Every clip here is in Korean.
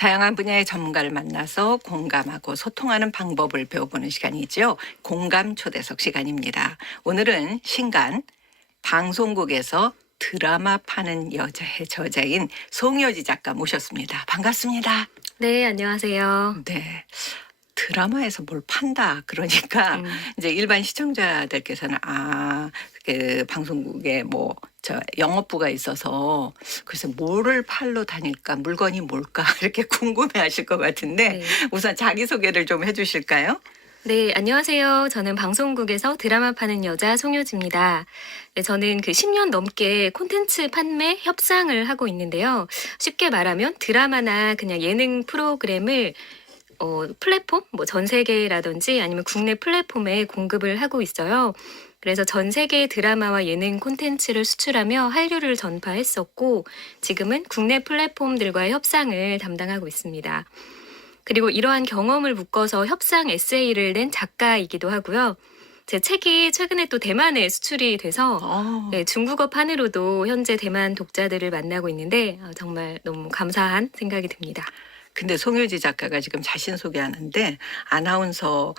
다양한 분야의 전문가를 만나서 공감하고 소통하는 방법을 배워보는 시간이죠. 공감 초대석 시간입니다. 오늘은 신간 방송국에서 드라마 파는 여자의 저자인 송여지 작가 모셨습니다. 반갑습니다. 네, 안녕하세요. 네. 드라마에서 뭘 판다. 그러니까 이제 일반 시청자들께서는 그 방송국에 영업부가 있어서 그래서 뭐를 팔러 다닐까, 물건이 뭘까 이렇게 궁금해하실 것 같은데 네. 우선 자기소개를 좀 해주실까요? 네, 안녕하세요. 저는 방송국에서 드라마 파는 여자 송효지입니다. 네, 저는 10년 넘게 콘텐츠 판매 협상을 하고 있는데요. 쉽게 말하면 드라마나 그냥 예능 프로그램을 플랫폼, 전 세계라든지 아니면 국내 플랫폼에 공급을 하고 있어요. 그래서 전 세계 드라마와 예능 콘텐츠를 수출하며 한류를 전파했었고, 지금은 국내 플랫폼들과의 협상을 담당하고 있습니다. 그리고 이러한 경험을 묶어서 협상 에세이를 낸 작가이기도 하고요. 제 책이 최근에 또 대만에 수출이 돼서 네, 중국어판으로도 현재 대만 독자들을 만나고 있는데 정말 너무 감사한 생각이 듭니다. 근데 송효지 작가가 지금 자신 소개하는데 아나운서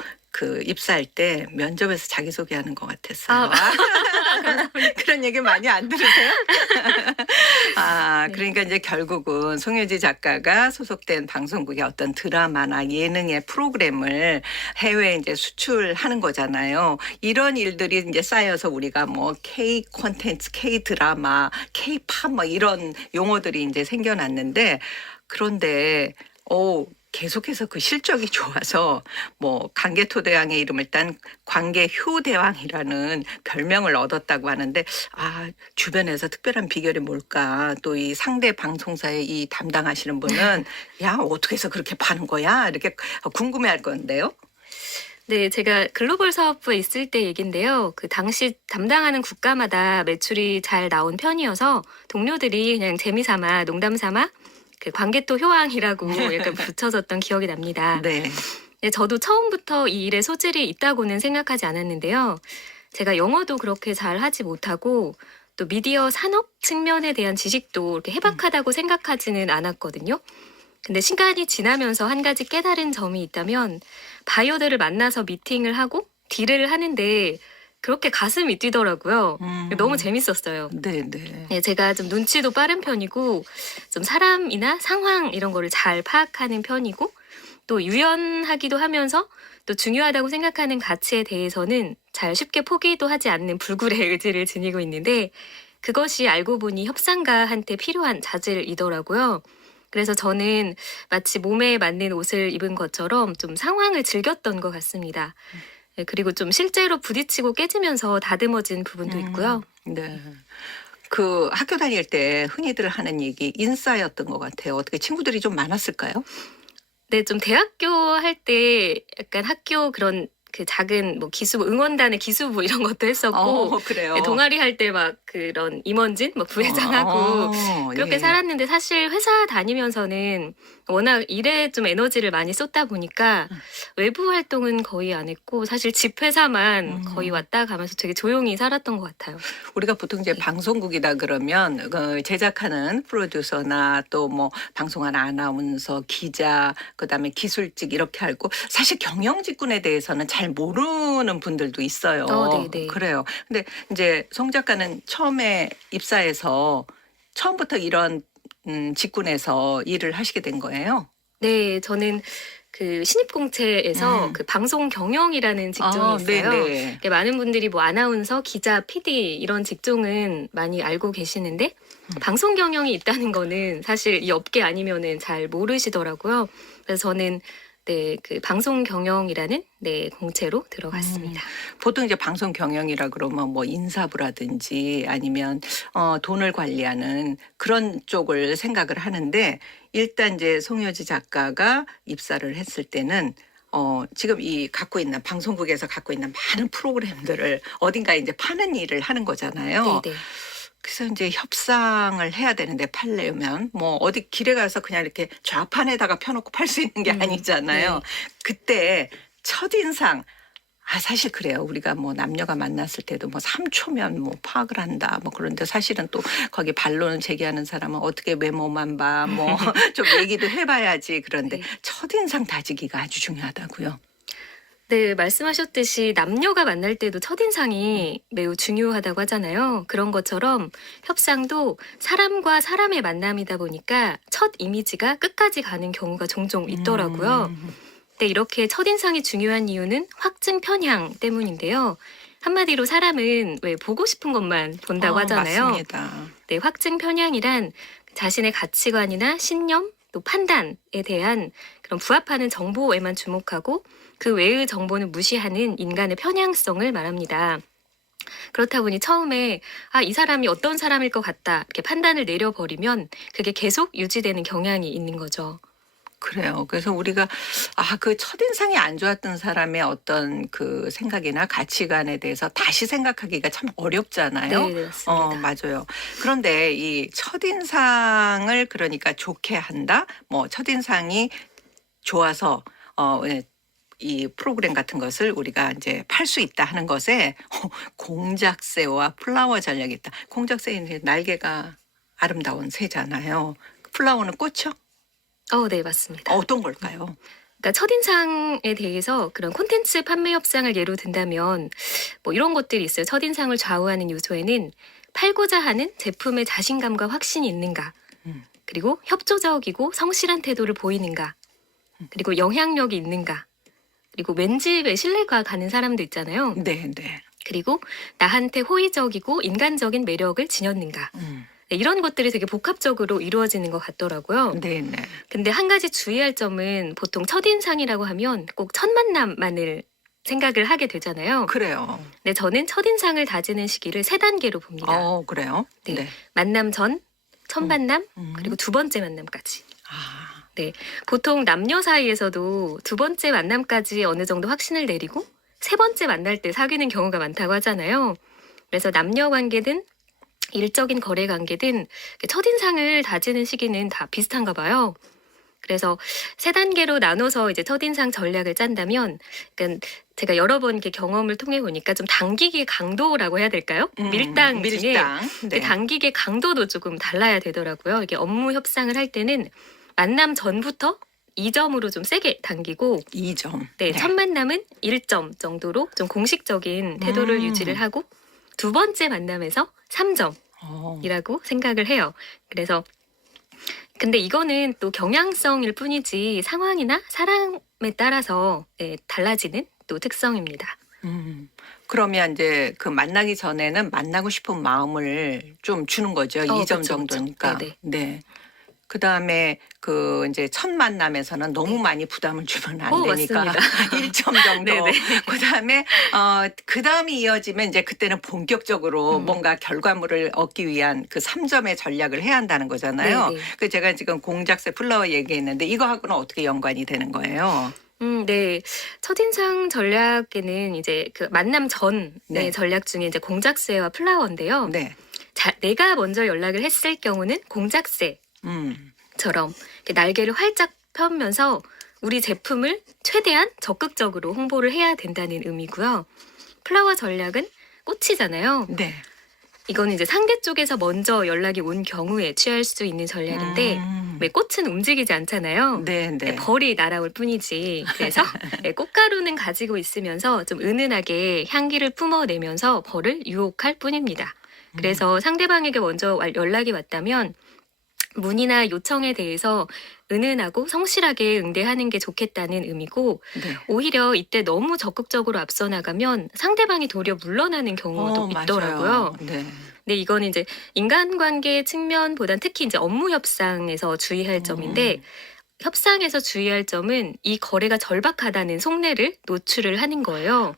입사할 때 면접에서 자기 소개하는 것 같았어요. 그런 얘기 많이 안 들으세요? 네. 그러니까 이제 결국은 송효지 작가가 소속된 방송국의 어떤 드라마나 예능의 프로그램을 해외에 이제 수출하는 거잖아요. 이런 일들이 이제 쌓여서 우리가 K 콘텐츠, K 드라마, K 팝 이런 용어들이 이제 생겨났는데 그런데 계속해서 그 실적이 좋아서 관계토대왕의 이름을 딴 관계효대왕이라는 별명을 얻었다고 하는데 주변에서 특별한 비결이 뭘까? 또 이 상대 방송사의 이 담당하시는 분은 야 어떻게 해서 그렇게 파는 거야? 이렇게 궁금해할 건데요. 네, 제가 글로벌 사업부에 있을 때 얘긴데요. 그 당시 담당하는 국가마다 매출이 잘 나온 편이어서 동료들이 그냥 재미삼아, 농담삼아 관계토 효왕이라고 약간 붙여졌던 기억이 납니다. 네. 네, 저도 처음부터 이 일에 소질이 있다고는 생각하지 않았는데요. 제가 영어도 그렇게 잘 하지 못하고 또 미디어 산업 측면에 대한 지식도 이렇게 해박하다고 생각하지는 않았거든요. 근데 시간이 지나면서 한 가지 깨달은 점이 있다면 바이어들을 만나서 미팅을 하고 딜을 하는데 그렇게 가슴이 뛰더라고요. 너무 재밌었어요. 네네. 네, 제가 좀 눈치도 빠른 편이고 좀 사람이나 상황 이런 거를 잘 파악하는 편이고 또 유연하기도 하면서 또 중요하다고 생각하는 가치에 대해서는 잘 쉽게 포기도 하지 않는 불굴의 의지를 지니고 있는데 그것이 알고 보니 협상가한테 필요한 자질이더라고요. 그래서 저는 마치 몸에 맞는 옷을 입은 것처럼 좀 상황을 즐겼던 것 같습니다. 네, 그리고 좀 실제로 부딪히고 깨지면서 다듬어진 부분도 있고요. 네. 학교 다닐 때 흔히들 하는 얘기 인싸였던 것 같아요. 어떻게 친구들이 좀 많았을까요? 네, 좀 대학교 할 때 약간 학교 그런 작은 기수부, 응원단의 기수부 이런 것도 했었고, 그래요. 네, 동아리 할 때 그런 임원진, 부회장하고 그렇게 예. 살았는데 사실 회사 다니면서는 워낙 일에 좀 에너지를 많이 쏟다 보니까 외부 활동은 거의 안 했고 사실 집 회사만 거의 왔다 가면서 되게 조용히 살았던 것 같아요. 우리가 보통 이제 네. 방송국이다 그러면 제작하는 프로듀서나 또 방송하는 아나운서, 기자, 그다음에 기술직 이렇게 알고 사실 경영 직군에 대해서는 잘 모르는 분들도 있어요. 네네. 그래요. 근데 이제 송 작가는 처음에 입사해서 처음부터 이런 직군에서 일을 하시게 된 거예요. 네, 저는 신입공채에서 방송 경영이라는 직종이 있어요. 네네. 많은 분들이 아나운서, 기자, PD 이런 직종은 많이 알고 계시는데 방송 경영이 있다는 거는 사실 이 업계 아니면은 잘 모르시더라고요. 그래서 저는 방송 경영이라는 공채로 들어갔습니다. 보통 이제 방송 경영이라 그러면 인사부라든지 아니면 돈을 관리하는 그런 쪽을 생각을 하는데 일단 이제 송여지 작가가 입사를 했을 때는 지금 방송국에서 갖고 있는 많은 프로그램들을 어딘가에 이제 파는 일을 하는 거잖아요. 네네. 그래서 이제 협상을 해야 되는데 팔려면 어디 길에 가서 그냥 이렇게 좌판에다가 펴놓고 팔 수 있는 게 아니잖아요. 네. 그때 첫인상 사실 그래요. 우리가 뭐 남녀가 만났을 때도 뭐 3초면 뭐 파악을 한다. 뭐 그런데 사실은 또 거기 반론을 제기하는 사람은 어떻게 외모만 봐. 뭐 좀 얘기도 해봐야지. 그런데 네. 첫인상 다지기가 아주 중요하다고요. 네, 말씀하셨듯이 남녀가 만날 때도 첫인상이 매우 중요하다고 하잖아요. 그런 것처럼 협상도 사람과 사람의 만남이다 보니까 첫 이미지가 끝까지 가는 경우가 종종 있더라고요. 근데 이렇게 첫인상이 중요한 이유는 확증 편향 때문인데요. 한마디로 사람은 왜 보고 싶은 것만 본다고 하잖아요. 맞습니다. 네, 확증 편향이란 자신의 가치관이나 신념, 또 판단에 대한 그런 부합하는 정보에만 주목하고 그 외의 정보는 무시하는 인간의 편향성을 말합니다. 그렇다 보니 처음에 이 사람이 어떤 사람일 것 같다 이렇게 판단을 내려버리면 그게 계속 유지되는 경향이 있는 거죠. 그래요. 그래서 우리가 그 첫인상이 안 좋았던 사람의 어떤 그 생각이나 가치관에 대해서 다시 생각하기가 참 어렵잖아요. 네, 맞습니다. 맞아요. 그런데 이 첫인상을 그러니까 좋게 한다. 뭐 첫인상이 좋아서 이 프로그램 같은 것을 우리가 이제 팔 수 있다 하는 것에 공작새와 플라워 전략이 있다. 공작새는 이제 날개가 아름다운 새잖아요. 플라워는 꽃이요? 네, 맞습니다. 어떤 걸까요? 그러니까 첫인상에 대해서 그런 콘텐츠 판매 협상을 예로 든다면 뭐 이런 것들이 있어요. 첫인상을 좌우하는 요소에는 팔고자 하는 제품의 자신감과 확신이 있는가, 그리고 협조적이고 성실한 태도를 보이는가, 그리고 영향력이 있는가, 그리고 왠지 왜 신뢰가 가는 사람도 있잖아요. 네, 네. 그리고 나한테 호의적이고 인간적인 매력을 지녔는가. 음. 네, 이런 것들이 되게 복합적으로 이루어지는 것 같더라고요. 네, 네. 근데 한 가지 주의할 점은 보통 첫인상이라고 하면 꼭 첫 만남만을 생각을 하게 되잖아요. 그래요. 근데 저는 첫인상을 다지는 시기를 3단계로 봅니다. 그래요? 네. 만남 전, 첫 만남, 음. 그리고 두 번째 만남까지. 아, 네. 보통 남녀 사이에서도 두 번째 만남까지 어느 정도 확신을 내리고 세 번째 만날 때 사귀는 경우가 많다고 하잖아요. 그래서 남녀 관계든 일적인 거래 관계든 첫인상을 다지는 시기는 다 비슷한가 봐요. 그래서 3단계로 나눠서 이제 첫인상 전략을 짠다면, 그러니까 제가 여러 번 이렇게 경험을 통해 보니까 좀 당기기의 강도라고 해야 될까요? 밀당 중에 밀당. 그 네. 당기기의 강도도 조금 달라야 되더라고요. 이게 업무 협상을 할 때는 만남 전부터 2점으로 좀 세게 당기고, 2점. 네, 첫 만남은 1점 정도로 좀 공식적인 태도를 유지를 하고, 두 번째 만남에서 3점이라고 생각을 해요. 그래서 근데 이거는 또 경향성일 뿐이지 상황이나 사람에 따라서 달라지는 또 특성입니다. 그러면 이제 그 만나기 전에는 만나고 싶은 마음을 좀 주는 거죠. 2점 그쵸, 정도니까. 그쵸. 네. 그다음에 그 이제 첫 만남에서는 너무 많이 부담을 주면 안 되니까 맞습니다. 1점 정도. 네네. 그다음에 그다음이 이어지면 이제 그때는 본격적으로 뭔가 결과물을 얻기 위한 그 3점의 전략을 해야 한다는 거잖아요. 네네. 그 제가 지금 공작새 플라워 얘기했는데 이거하고는 어떻게 연관이 되는 거예요? 네. 첫인상 전략에는 이제 그 만남 전의 네. 전략 중에 이제 공작새와 플라워인데요. 네. 내가 먼저 연락을 했을 경우는 공작새 처럼 이렇게 날개를 활짝 펴면서 우리 제품을 최대한 적극적으로 홍보를 해야 된다는 의미고요. 플라워 전략은 꽃이잖아요. 네. 이거는 이제 상대 쪽에서 먼저 연락이 온 경우에 취할 수 있는 전략인데 왜 꽃은 움직이지 않잖아요. 네, 네. 벌이 날아올 뿐이지. 그래서 꽃가루는 가지고 있으면서 좀 은은하게 향기를 뿜어내면서 벌을 유혹할 뿐입니다. 그래서 상대방에게 먼저 연락이 왔다면 문의나 요청에 대해서 은은하고 성실하게 응대하는 게 좋겠다는 의미고 네. 오히려 이때 너무 적극적으로 앞서 나가면 상대방이 도리어 물러나는 경우도 있더라고요. 맞아요. 네. 근데 이거는 이제 인간관계 측면보단 특히 이제 업무 협상에서 주의할 점인데 협상에서 주의할 점은 이 거래가 절박하다는 속내를 노출을 하는 거예요.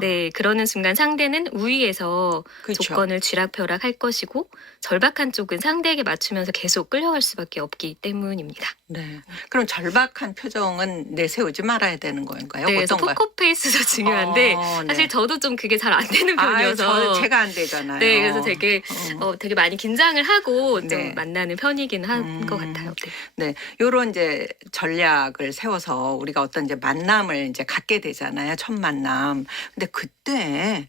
네, 그러는 순간 상대는 우위에서 그쵸. 조건을 쥐락펴락 할 것이고 절박한 쪽은 상대에게 맞추면서 계속 끌려갈 수밖에 없기 때문입니다. 네. 그럼 절박한 표정은 내세우지 말아야 되는 건가요? 네, 그래서 어떤가요? 포커페이스도 중요한데 네. 사실 저도 좀 그게 잘 안 되는 편이어서 제가 안 되잖아요. 네, 그래서 되게 되게 많이 긴장을 하고 좀 네. 만나는 편이긴 한 것 같아요. 네. 네, 요런 이제 전략을 세워서 우리가 어떤 이제 만남을 이제 갖게 되잖아요. 첫 만남. 근데 그때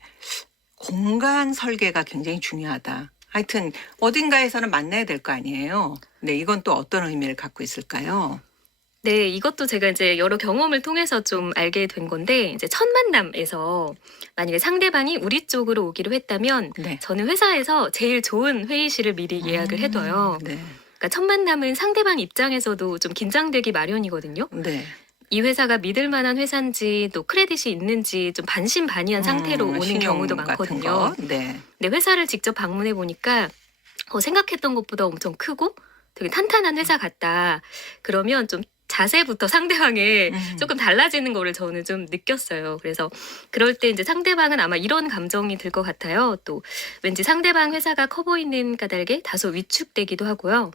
공간 설계가 굉장히 중요하다. 하여튼 어딘가에서는 만나야 될 거 아니에요. 네, 이건 또 어떤 의미를 갖고 있을까요? 네, 이것도 제가 이제 여러 경험을 통해서 좀 알게 된 건데, 이제 첫 만남에서 만약에 상대방이 우리 쪽으로 오기로 했다면, 네. 저는 회사에서 제일 좋은 회의실을 미리 예약을 해둬요. 네. 그러니까 첫 만남은 상대방 입장에서도 좀 긴장되기 마련이거든요. 네. 이 회사가 믿을 만한 회사인지 또 크레딧이 있는지 좀 반신반의한 상태로 오는 신용 경우도 같은 많거든요. 거. 네. 근데 회사를 직접 방문해 보니까 생각했던 것보다 엄청 크고 되게 탄탄한 회사 같다. 그러면 좀 자세부터 상대방의 조금 달라지는 거를 저는 좀 느꼈어요. 그래서 그럴 때 이제 상대방은 아마 이런 감정이 들 것 같아요. 또 왠지 상대방 회사가 커 보이는 까닭에 다소 위축되기도 하고요.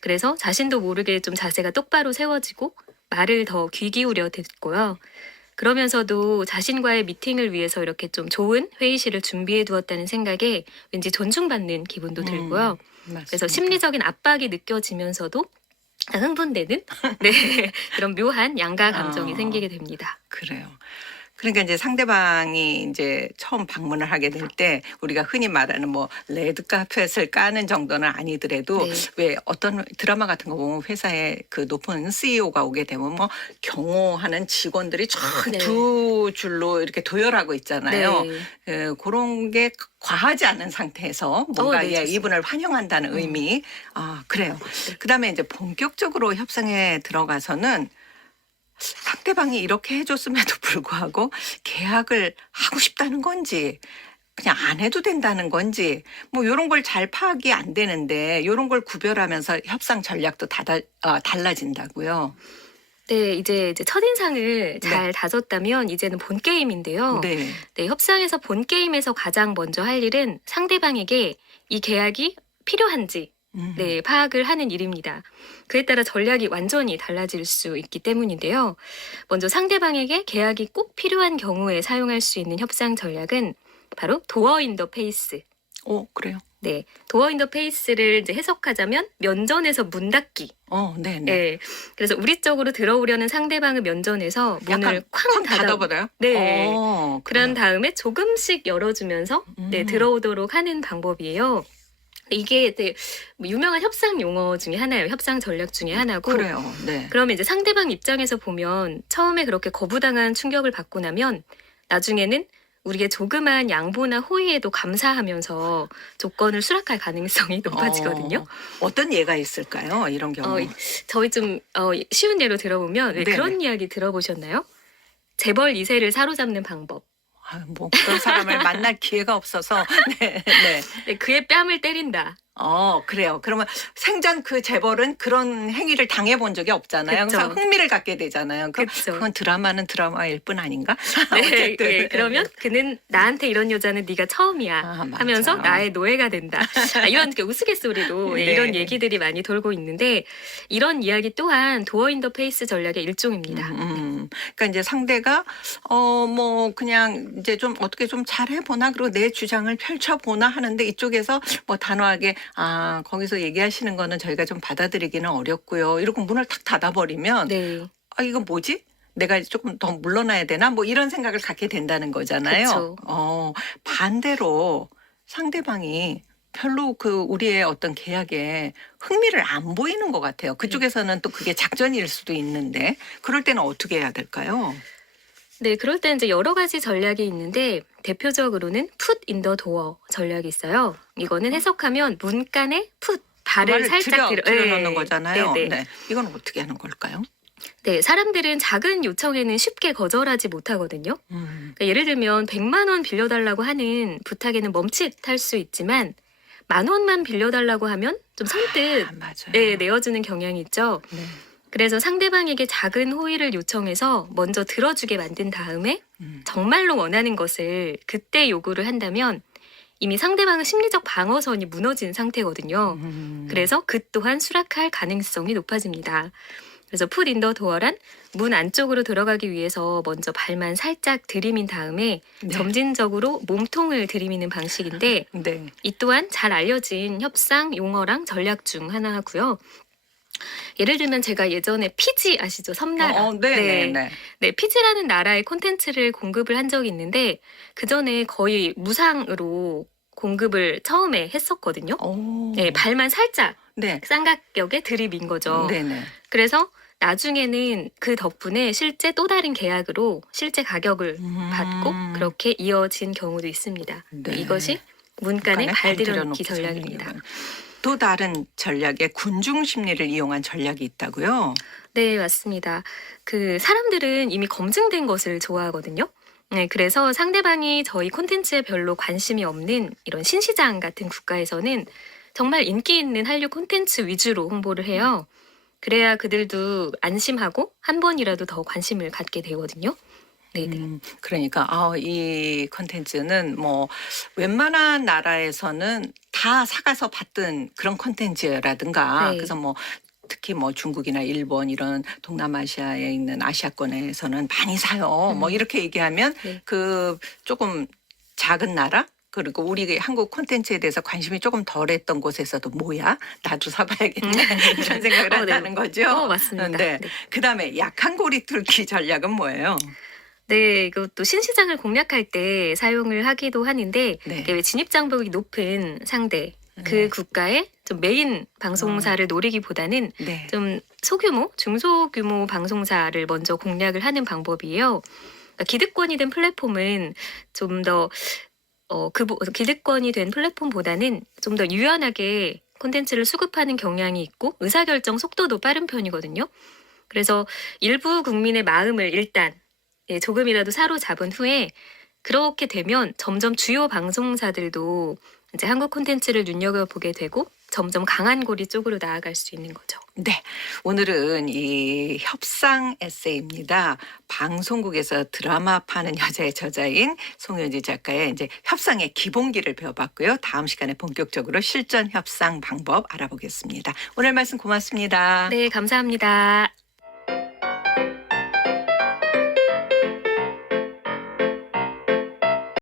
그래서 자신도 모르게 좀 자세가 똑바로 세워지고 말을 더 귀 기울여 듣고요. 그러면서도 자신과의 미팅을 위해서 이렇게 좀 좋은 회의실을 준비해 두었다는 생각에 왠지 존중받는 기분도 들고요. 그래서 맞습니다. 심리적인 압박이 느껴지면서도 흥분되는 네, 그런 묘한 양가 감정이 생기게 됩니다. 그래요. 그러니까 이제 상대방이 이제 처음 방문을 하게 될 때 우리가 흔히 말하는 뭐 레드 카펫을 까는 정도는 아니더라도 네. 왜 어떤 드라마 같은 거 보면 회사에 그 높은 CEO가 오게 되면 뭐 경호하는 직원들이 쫙 네. 두 줄로 이렇게 도열하고 있잖아요. 네. 그런 게 과하지 않은 상태에서 뭔가 네, 좋습니다. 이분을 환영한다는 의미. 아, 그래요. 그다음에 이제 본격적으로 협상에 들어가서는 상대방이 이렇게 해줬음에도 불구하고 계약을 하고 싶다는 건지 그냥 안 해도 된다는 건지 뭐 이런 걸 잘 파악이 안 되는데 이런 걸 구별하면서 협상 전략도 달라진다고요. 네, 이제 첫인상을 잘 다졌다면 이제는 본 게임인데요. 네. 네, 협상에서 본 게임에서 가장 먼저 할 일은 상대방에게 이 계약이 필요한지 네, 파악을 하는 일입니다. 그에 따라 전략이 완전히 달라질 수 있기 때문인데요. 먼저 상대방에게 계약이 꼭 필요한 경우에 사용할 수 있는 협상 전략은 바로 도어 인 더 페이스. 그래요. 네, 도어 인 더 페이스를 이제 해석하자면 면전에서 문 닫기. 네네. 네, 그래서 우리 쪽으로 들어오려는 상대방을 면전에서 문을 약간 쾅 닫아버려요? 네. 그래요. 그런 다음에 조금씩 열어주면서 네, 들어오도록 하는 방법이에요. 이게 되게 유명한 협상 용어 중에 하나예요. 협상 전략 중에 하나고. 그래요. 네. 그러면 이제 상대방 입장에서 보면 처음에 그렇게 거부당한 충격을 받고 나면 나중에는 우리의 조그만 양보나 호의에도 감사하면서 조건을 수락할 가능성이 높아지거든요. 어떤 예가 있을까요? 이런 경우. 저희 좀 쉬운 예로 들어보면 왜 네네. 그런 이야기 들어보셨나요? 재벌 2세를 사로잡는 방법. 뭐 그런 사람을 만날 기회가 없어서 네, 네. 네, 그의 뺨을 때린다. 그래요. 그러면 생전 그 재벌은 그런 행위를 당해본 적이 없잖아요. 그쵸. 그래서 흥미를 갖게 되잖아요. 그쵸. 그건 드라마는 드라마일 뿐 아닌가? 네, 어쨌든. 네, 그러면 그는 나한테 이런 여자는 네가 처음이야 맞아. 하면서 나의 노예가 된다. 이런 이렇게 우스갯소리로 네. 이런 얘기들이 많이 돌고 있는데 이런 이야기 또한 도어 인 더 페이스 전략의 일종입니다. 그러니까 이제 상대가 뭐 그냥 이제 좀 어떻게 좀 잘해보나 그리고 내 주장을 펼쳐보나 하는데 이쪽에서 뭐 단호하게 거기서 얘기하시는 거는 저희가 좀 받아들이기는 어렵고요. 이러고 문을 탁 닫아버리면 네, 이거 뭐지? 내가 조금 더 물러나야 되나? 뭐 이런 생각을 갖게 된다는 거잖아요. 그쵸. 반대로 상대방이 별로 우리의 어떤 계약에 흥미를 안 보이는 것 같아요. 그쪽에서는 또 그게 작전일 수도 있는데 그럴 때는 어떻게 해야 될까요? 네, 그럴 때 이제 여러 가지 전략이 있는데 대표적으로는 put in the door 전략이 있어요. 이거는 해석하면 문간에 put 발을 살짝 들여놓는 거잖아요. 네. 네. 이건 어떻게 하는 걸까요? 네, 사람들은 작은 요청에는 쉽게 거절하지 못하거든요. 그러니까 예를 들면 100만 원 빌려달라고 하는 부탁에는 멈칫할 수 있지만 10,000원만 빌려달라고 하면 좀 선뜻 맞아요. 네, 내어주는 경향이 있죠. 네. 그래서 상대방에게 작은 호의를 요청해서 먼저 들어주게 만든 다음에 정말로 원하는 것을 그때 요구를 한다면 이미 상대방은 심리적 방어선이 무너진 상태거든요. 그래서 그 또한 수락할 가능성이 높아집니다. 그래서 put in the door란 문 안쪽으로 들어가기 위해서 먼저 발만 살짝 들이민 다음에 네. 점진적으로 몸통을 들이미는 방식인데 네. 이 또한 잘 알려진 협상 용어랑 전략 중 하나고요. 예를 들면 제가 예전에 피지 아시죠? 섬나라. 네네네. 네, 피지라는 나라의 콘텐츠를 공급을 한 적이 있는데 그 전에 거의 무상으로 공급을 처음에 했었거든요. 네, 발만 살짝 네. 쌍각역에 들이민 거죠. 네네. 그래서 나중에는 그 덕분에 실제 또 다른 계약으로 실제 가격을 받고 그렇게 이어진 경우도 있습니다. 네. 이것이 문간의 발들여놓기 전략입니다. 또 다른 전략에 군중 심리를 이용한 전략이 있다고요? 네, 맞습니다. 그 사람들은 이미 검증된 것을 좋아하거든요. 네, 그래서 상대방이 저희 콘텐츠에 별로 관심이 없는 이런 신시장 같은 국가에서는 정말 인기 있는 한류 콘텐츠 위주로 홍보를 해요. 그래야 그들도 안심하고 한 번이라도 더 관심을 갖게 되거든요. 네네. 그러니까 이 콘텐츠는 뭐 웬만한 나라에서는 다 사가서 봤던 그런 콘텐츠라든가 네. 그래서 뭐 특히 뭐 중국이나 일본 이런 동남아시아에 있는 아시아권에서는 많이 사요. 뭐 이렇게 얘기하면 네. 그 조금 작은 나라 그리고 우리 한국 콘텐츠에 대해서 관심이 조금 덜했던 곳에서도 뭐야? 나도 사봐야겠네. 이런 생각을 네. 한다는 거죠. 맞습니다. 네. 네. 그다음에 약한 고리 뚫기 전략은 뭐예요? 네, 이것도 신시장을 공략할 때 사용을 하기도 하는데 네. 이게 왜 진입 장벽이 높은 상대 그 네. 국가의 좀 메인 방송사를 노리기보다는 네. 좀 소규모, 중소규모 방송사를 먼저 공략을 하는 방법이에요. 그러니까 기득권이 된 플랫폼은 좀 더 기득권이 된 플랫폼보다는 좀 더 유연하게 콘텐츠를 수급하는 경향이 있고 의사결정 속도도 빠른 편이거든요. 그래서 일부 국민의 마음을 일단 조금이라도 사로잡은 후에 그렇게 되면 점점 주요 방송사들도 이제 한국 콘텐츠를 눈여겨보게 되고 점점 강한 고리 쪽으로 나아갈 수 있는 거죠. 네. 오늘은 이 협상 에세이입니다. 방송국에서 드라마 파는 여자의 저자인 송효지 작가의 이제 협상의 기본기를 배워봤고요. 다음 시간에 본격적으로 실전 협상 방법 알아보겠습니다. 오늘 말씀 고맙습니다. 네, 감사합니다.